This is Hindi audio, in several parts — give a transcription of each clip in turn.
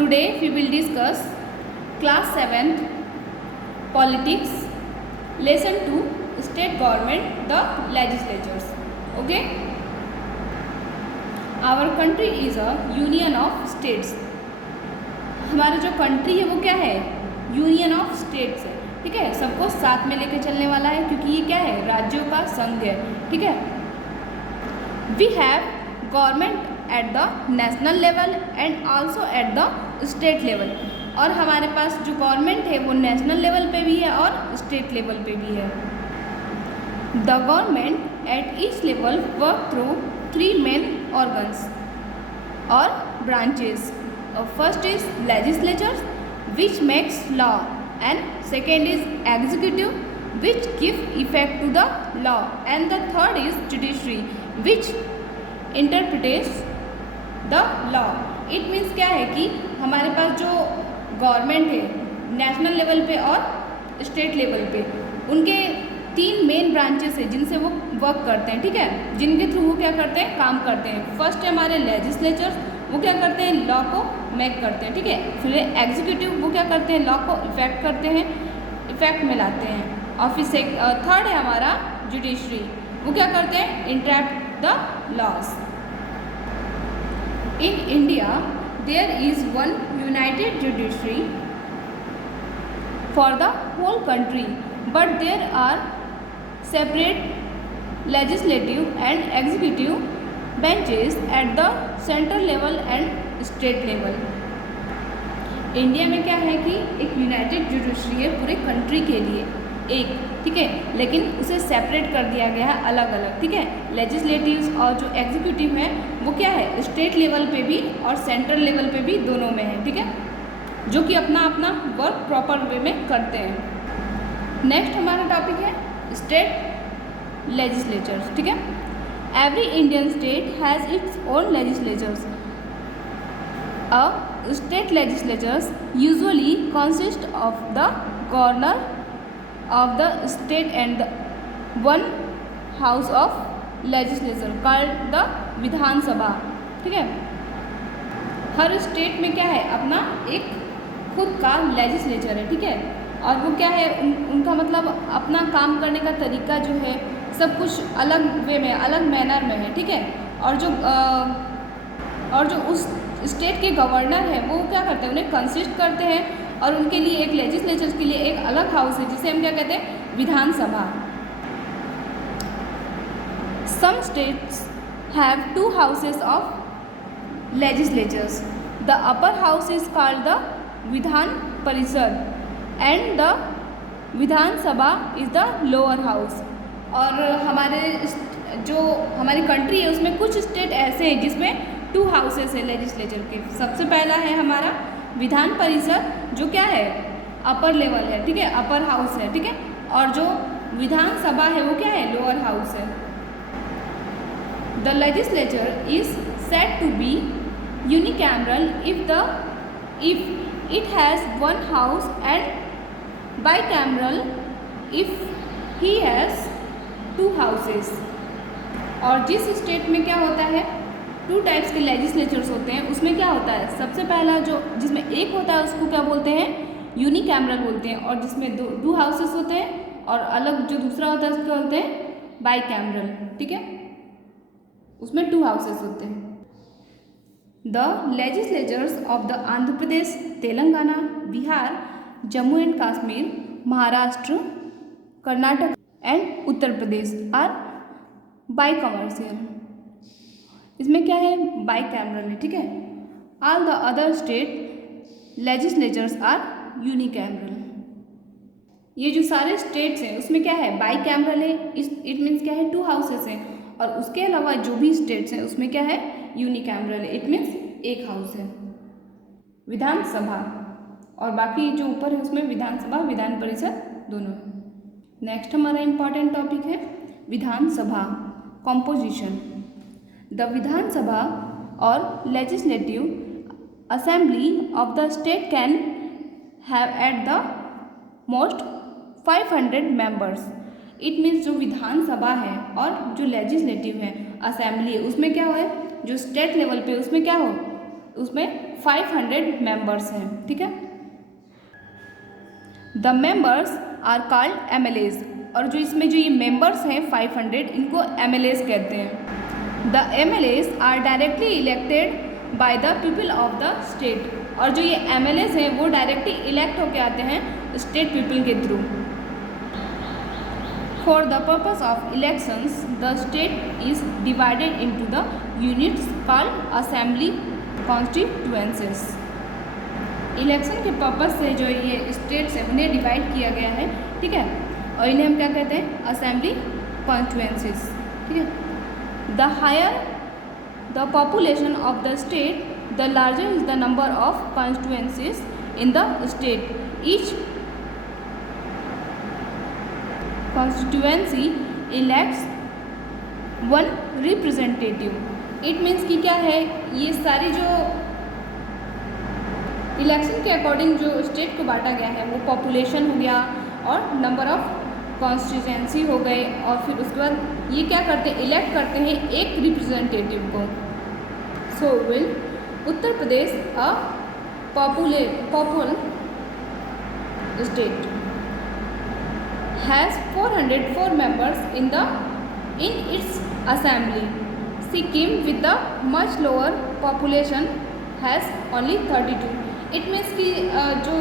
Today we will discuss class 7th politics lesson 2 state government the legislatures. Okay, our country is a union of states. हमारा जो कंट्री है वो क्या है, यूनियन ऑफ स्टेट्स है. ठीक है, सबको साथ में लेके चलने वाला है क्योंकि ये क्या है, राज्यों का संघ है. ठीक है, we have government at the national level and also at the state level. और हमारे पास जो गवर्नमेंट है वो नेशनल लेवल पे भी है और स्टेट लेवल पे भी है. The government at each level work through 3 main organs और branches. First is legislature which makes law and second is executive which give effect to the law and the third is judiciary which interprets the law. it means क्या है कि हमारे पास जो गवर्नमेंट है नेशनल लेवल पे और स्टेट लेवल पे, उनके 3 मेन ब्रांचेस है जिनसे वो वर्क करते हैं. ठीक है, जिनके थ्रू वो क्या करते हैं, काम करते हैं. फर्स्ट है हमारे लेजिस्लेचर्स, वो क्या करते हैं, लॉ को मेक करते हैं. ठीक है, फिर एग्जीक्यूटिव वो क्या करते हैं, लॉ को इफेक्ट करते हैं, इफेक्ट में लाते हैं. और फिर थर्ड है हमारा जुडिशरी, वो क्या करते हैं, interpret the laws. In India there is one united judiciary for the whole country but there are separate legislative and executive benches at the central level and state level. India में क्या है कि एक यूनाइटेड जुडिशरी है पूरे कंट्री के लिए एक. ठीक है, लेकिन उसे सेपरेट कर दिया गया है अलग अलग. ठीक है, लेजिस्लेटिव और जो एग्जीक्यूटिव है वो क्या है, स्टेट लेवल पे भी और सेंट्रल लेवल पे भी दोनों में है. ठीक है, जो कि अपना अपना वर्क प्रॉपर वे में करते हैं. नेक्स्ट हमारा टॉपिक है स्टेट लेजिस्लेचर्स. ठीक है, every Indian state has its own legislatures. A state legislatures usually consist of the governor of the state and the one house of legislature called the Vidhan Sabha. ठीक है, हर स्टेट में क्या है, अपना एक खुद का लेजिस्लेचर है. ठीक है, और वो क्या है, उनका मतलब अपना काम करने का तरीका जो है सब कुछ अलग वे में, अलग मैनर में है. ठीक है, और जो उस स्टेट के गवर्नर है वो क्या करते हैं, उन्हें कंसिस्ट करते हैं और उनके लिए एक लेजिस्लेचर के लिए एक अलग हाउस है जिसे हम क्या कहते हैं, Vidhan Sabha. Some states have 2 houses of legislatures. The upper house is called the Vidhan Parishad and the Vidhan Sabha is the lower house. और हमारी कंट्री है उसमें कुछ स्टेट ऐसे हैं जिसमें 2 हाउसेस है लेजिस्लेचर के. सबसे पहला है हमारा विधान परिषद जो क्या है, अपर लेवल है. ठीक है, अपर हाउस है. ठीक है, और जो विधान सभा है वो क्या है, लोअर हाउस है. The legislature is said to be unicameral if it has 1 house and bicameral if he has 2 houses. और जिस स्टेट में क्या होता है, 2 टाइप्स के लेजिस्लेचर्स होते हैं, उसमें क्या होता है, सबसे पहला जो जिसमें एक होता है उसको क्या बोलते हैं, यूनिकैमरल बोलते हैं. और जिसमें 2 हाउसेस होते हैं और अलग जो दूसरा होता है उसको बोलते हैं बाईकैमरल. ठीक है, उसमें 2 हाउसेस होते हैं. The legislatures of the Andhra Pradesh, Telangana, Bihar, Jammu and Kashmir, Maharashtra, Karnataka and Uttar Pradesh are bicameral. इसमें क्या है, बाई कैमरल है. ठीक है, all the other state legislatures are unicameral. ये जो सारे स्टेट्स हैं उसमें क्या है, बाई कैमरल है. इट मीन्स क्या है, 2 हाउसेस हैं. और उसके अलावा जो भी स्टेट्स हैं उसमें क्या है, यूनिकैमरल है. इट मीन्स एक हाउस है, विधान सभा. और बाकी जो ऊपर है उसमें विधानसभा, विधान परिषद दोनों. नेक्स्ट हमारा इम्पॉर्टेंट टॉपिक है विधानसभा कॉम्पोजिशन. द विधानसभा और legislative assembly of the state can have at the most 500 members. It means जो विधानसभा है और जो लेजिस्लेटिव है, असेंबली है, उसमें क्या हो, जो स्टेट लेवल पे उसमें क्या हो, उसमें 500 मेंबर्स हैं, ठीक है। The members are called MLAs, और जो इसमें जो ये मेंबर्स हैं 500, इनको MLAs कहते हैं। The MLAs are directly elected by the people of the state, और जो ये MLAs हैं वो डायरेक्टली इलेक्ट होके आते हैं स्टेट पीपल के through. For the purpose of elections the state is divided into the units called assembly constituencies. Election के पर्पज से जो ये स्टेट्स हैं उन्हें डिवाइड किया गया है, ठीक है, और इन्हें हम क्या कहते हैं, असेंबली कॉन्स्टिट्यूएंसीज, ठीक है। The higher the population of the state the larger is the number of constituencies in the state. Each constituency elects one representative. It means कि क्या है, ये सारी जो इलेक्शन के अकॉर्डिंग जो स्टेट को बांटा गया है वो पॉपुलेशन हो गया और नंबर ऑफ कॉन्स्टिट्यूएंसी हो गए, और फिर उसके बाद ये क्या करते हैं, इलेक्ट करते हैं एक रिप्रेजेंटेटिव को। So will Uttar Pradesh a popular state has 404 members in its assembly. Sikkim with the much lower population has only 32. It means कि जो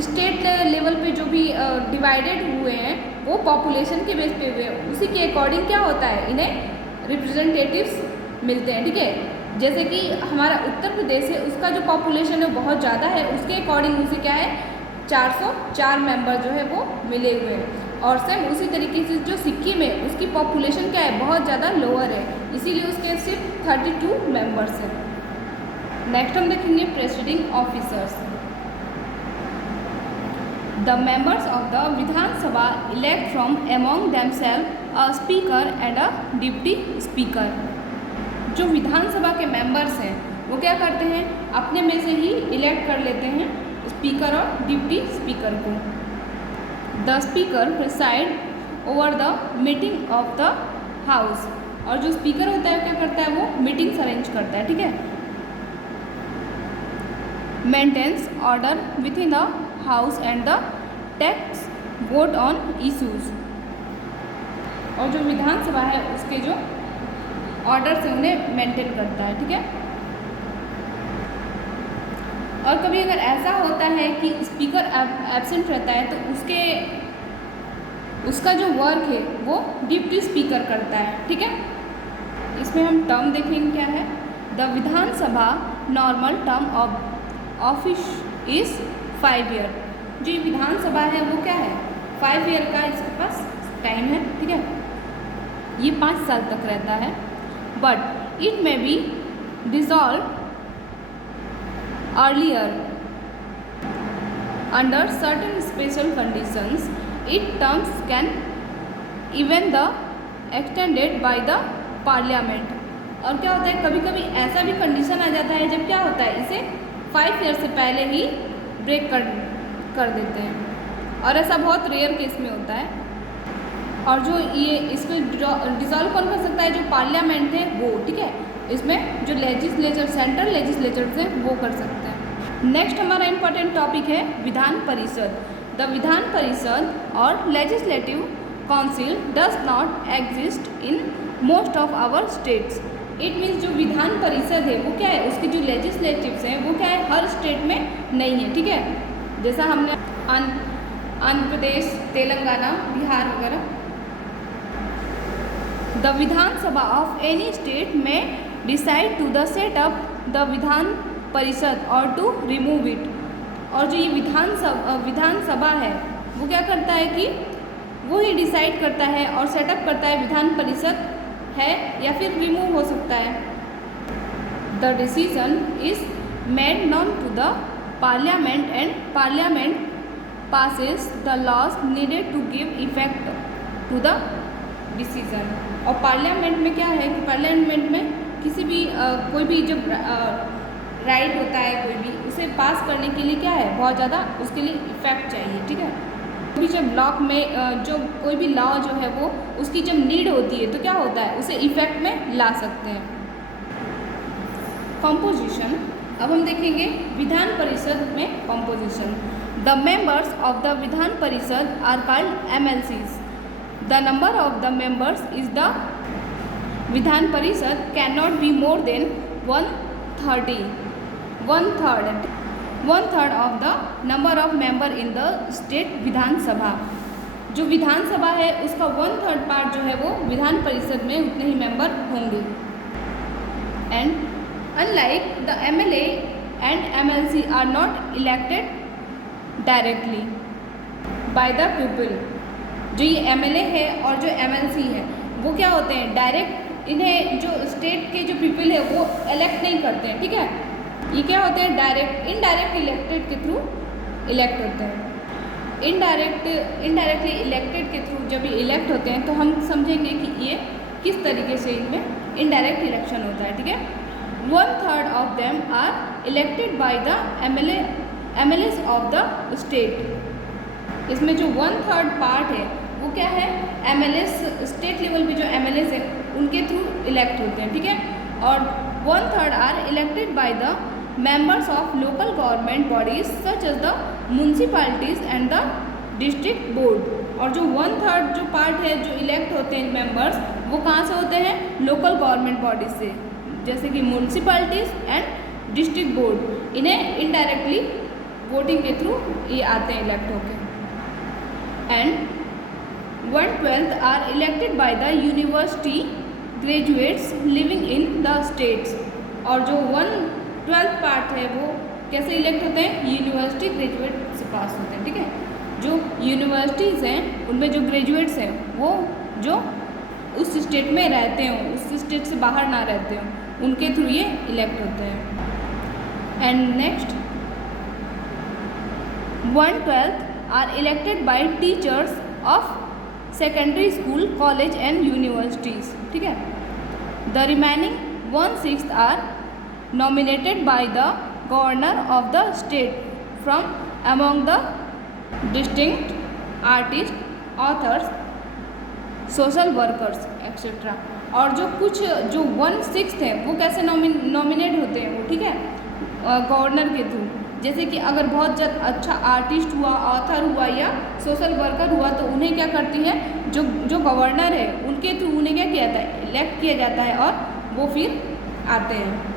स्टेट लेवल पे जो भी डिवाइडेड हुए हैं वो पॉपुलेशन के बेस पे हुए हैं, उसी के अकॉर्डिंग क्या होता है, इन्हें रिप्रेजेंटेटिव्स मिलते हैं, ठीक है। जैसे कि हमारा उत्तर प्रदेश है, उसका जो पॉपुलेशन है बहुत ज़्यादा है, उसके अकॉर्डिंग उसे क्या है 404 मेंबर जो है वो मिले हुए हैं। और सेम उसी तरीके से जो सिक्किम है उसकी पॉपुलेशन क्या है, बहुत ज़्यादा लोअर है, इसीलिए उसके सिर्फ 32 मेंबर्स हैं। नेक्स्ट हम देखेंगे presiding officers. The members of the Vidhan Sabha elect from among themselves a speaker and a deputy speaker. जो विधानसभा के मेंबर्स हैं वो क्या करते हैं, अपने में से ही इलेक्ट कर लेते हैं स्पीकर और डिप्टी स्पीकर को। The speaker preside over the meeting of the house, और जो स्पीकर होता है क्या करता है, वो मीटिंग्स अरेंज करता है, ठीक है। Maintains order within the house and the takes vote on issues, और जो विधानसभा है उसके जो ऑर्डर से उन्हें मेंटेन करता है, ठीक है। और कभी अगर ऐसा होता है कि स्पीकर एब्सेंट रहता है तो उसका जो वर्क है वो डिप्टी स्पीकर करता है, ठीक है। इसमें हम टर्म देखेंगे क्या है। The Vidhan Sabha normal term of office is 5 year. जो विधानसभा है वो क्या है, 5 ईयर का इसके पास टाइम है, ठीक है। ये 5 साल तक रहता है। But it may be dissolve earlier under certain special conditions. Its terms can even the extended by the parliament. और क्या होता है, कभी कभी ऐसा भी कंडीशन आ जाता है जब क्या होता है, इसे 5 ईयर से पहले ही ब्रेक कर देते हैं, और ऐसा बहुत रेयर केस में होता है। और जो ये इसको डिसॉल्व कौन कर सकता है, जो पार्लियामेंट है वो, ठीक है। इसमें जो लेजिस्लेचर, सेंट्रल लेजिस्लेचर से वो कर सकते हैं। नेक्स्ट हमारा इंपॉर्टेंट टॉपिक है विधान परिषद। द विधान परिषद और legislative council does not exist in most of our states. It means जो विधान परिषद है वो क्या है, उसके जो लेजिस्लेटिव्स हैं वो क्या है, हर स्टेट में नहीं है, ठीक है। जैसा हमने आंध्र प्रदेश, तेलंगाना, बिहार वगैरह। The Vidhan Sabha of any state में decide to the set up the Vidhan Parishad और टू रिमूव इट। और जो ये विधानसभा है वो क्या करता है कि वो ही डिसाइड करता है और सेटअप करता है विधान परिषद है या फिर रिमूव हो सकता है। The decision is made known to the parliament and parliament passes the laws needed to give effect to the decision. और पार्लियामेंट में क्या है कि पार्लियामेंट में किसी भी कोई भी जब राइट होता है कोई भी, उसे पास करने के लिए क्या है, बहुत ज़्यादा उसके लिए इफेक्ट चाहिए, ठीक है। अभी जब ब्लॉक में जो कोई भी लॉ जो है वो उसकी जब नीड होती है तो क्या होता है, उसे इफेक्ट में ला सकते हैं। कॉम्पोजिशन। अब हम देखेंगे विधान परिषद में composition. The members of the Vidhan Parishad are called MLCs। The number of the members is the Vidhan Parishad can not be more than 130, 1/3 of the number of member in the state Vidhan Sabha. जो विधानसभा है उसका 1/3 पार्ट जो है वो विधान परिषद में उतने ही मेंबर होंगे। And unlike the MLA and MLC are not elected directly by the people. जो ये MLA है और जो MLC है वो क्या होते हैं, डायरेक्ट इन्हें जो स्टेट के जो पीपल है वो इलेक्ट नहीं करते हैं, ठीक है। ये क्या होते हैं, डायरेक्ट इनडायरेक्ट इलेक्टेड के थ्रू इलेक्ट होते हैं। इनडायरेक्टली इलेक्टेड के थ्रू जब ये इलेक्ट होते हैं तो हम समझेंगे कि ये किस तरीके से इनमें इनडायरेक्ट इलेक्शन होता है, ठीक है। 1/3 of them are elected by the MLAs of the state. इसमें जो 1/3 पार्ट है वो क्या है, MLAs स्टेट लेवल पे जो MLAs है उनके थ्रू इलेक्ट होते हैं, ठीक है। और 1/3 are elected by the members of local government bodies such as the municipalities and the district board। और जो 1/3 जो पार्ट है जो इलेक्ट होते हैं मेंबर्स वो कहाँ से होते हैं, लोकल गवर्नमेंट बॉडीज से, जैसे कि म्यूनसिपैलिटीज़ एंड डिस्ट्रिक्ट बोर्ड। इन्हें इनडायरेक्टली वोटिंग के थ्रू ये आते हैं इलेक्ट होके। And 1/12 are elected by the university graduates living in the states. और जो 1/12 पार्ट है वो कैसे इलेक्ट होते हैं, यूनिवर्सिटी ग्रेजुएट से पास होते हैं, ठीक है। जो यूनिवर्सिटीज़ हैं उनमें जो ग्रेजुएट्स हैं वो जो उस स्टेट में रहते हैं, उस स्टेट से बाहर ना रहते हैं, उनके थ्रू ये इलेक्ट होते हैं। And next 1/12 are elected by teachers of secondary school, college and universities, ठीक है। The remaining 1/6 are nominated by the governor of the state from among the distinct artists, authors, social workers etc। और जो कुछ जो 1/6 है वो कैसे नॉमिनेट होते हैं वो, ठीक है, गवर्नर के थ्रू। जैसे कि अगर बहुत अच्छा आर्टिस्ट हुआ, ऑथर हुआ या सोशल वर्कर हुआ तो उन्हें क्या करती है, जो गवर्नर है उनके थ्रू उन्हें क्या किया जाता है, इलेक्ट किया जाता है और वो फिर आते हैं।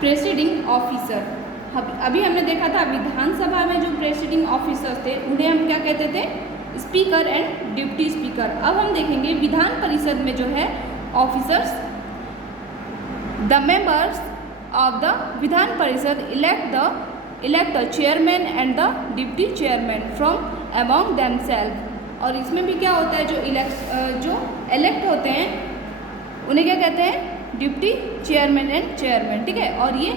प्रेसिडिंग ऑफिसर, अभी हमने देखा था विधानसभा में जो प्रेसिडिंग ऑफिसर्स थे उन्हें हम क्या कहते थे, स्पीकर एंड डिप्टी स्पीकर। अब हम देखेंगे विधान परिषद में जो है officers, the members of the Vidhan Parishad elect the chairman and the deputy chairman from among themselves. और इसमें भी क्या होता है, जो इलेक्ट होते हैं उन्हें क्या कहते हैं, डिप्टी चेयरमैन एंड चेयरमैन, ठीक है। और ये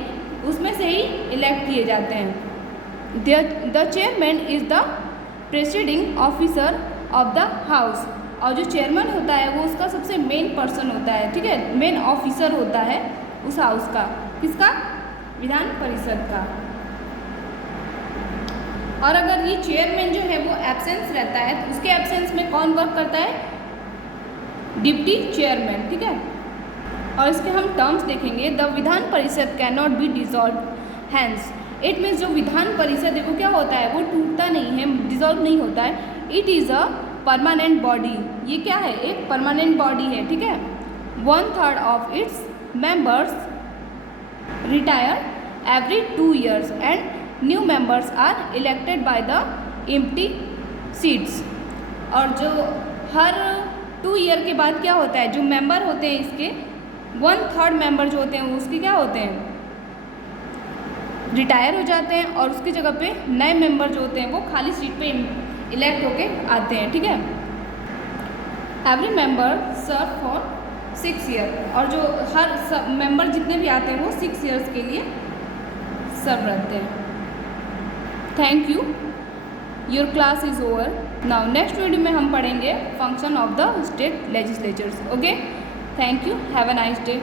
उसमें से ही इलेक्ट किए जाते हैं। The chairman is the presiding officer of the house. और जो चेयरमैन होता है वो उसका सबसे मेन पर्सन होता है, ठीक है, मेन ऑफिसर होता है उस हाउस का। किसका, विधान परिषद का। और अगर ये चेयरमैन जो है वो एब्सेंस रहता है तो उसके एब्सेंस में कौन वर्क करता है, डिप्टी चेयरमैन, ठीक है। और इसके हम टर्म्स देखेंगे। The Vidhan Parishad can not be dissolve hence. It means जो विधान परिषद है वो क्या होता है, वो टूटता नहीं है, डिसॉल्व नहीं होता है। It is a permanent body. ये क्या है, एक परमानेंट बॉडी है, ठीक है। 1/3 of its members retire every 2 years and new members are elected by the empty seats. और जो हर 2 year के बाद क्या होता है, जो मेंबर होते हैं इसके 1/3 मेंबर जो होते हैं उसके क्या होते हैं, रिटायर हो जाते हैं और उसकी जगह पे नए मेंबर जो होते हैं वो खाली सीट पे इलेक्ट होके आते हैं, ठीक है। Every member serve for 6 years। और जो हर मेंबर जितने भी आते हैं वो 6 years के लिए सर्व रहते हैं। Thank you, your class is over. Now next video में हम पढ़ेंगे function of the state legislatures. Okay, thank you, have a nice day.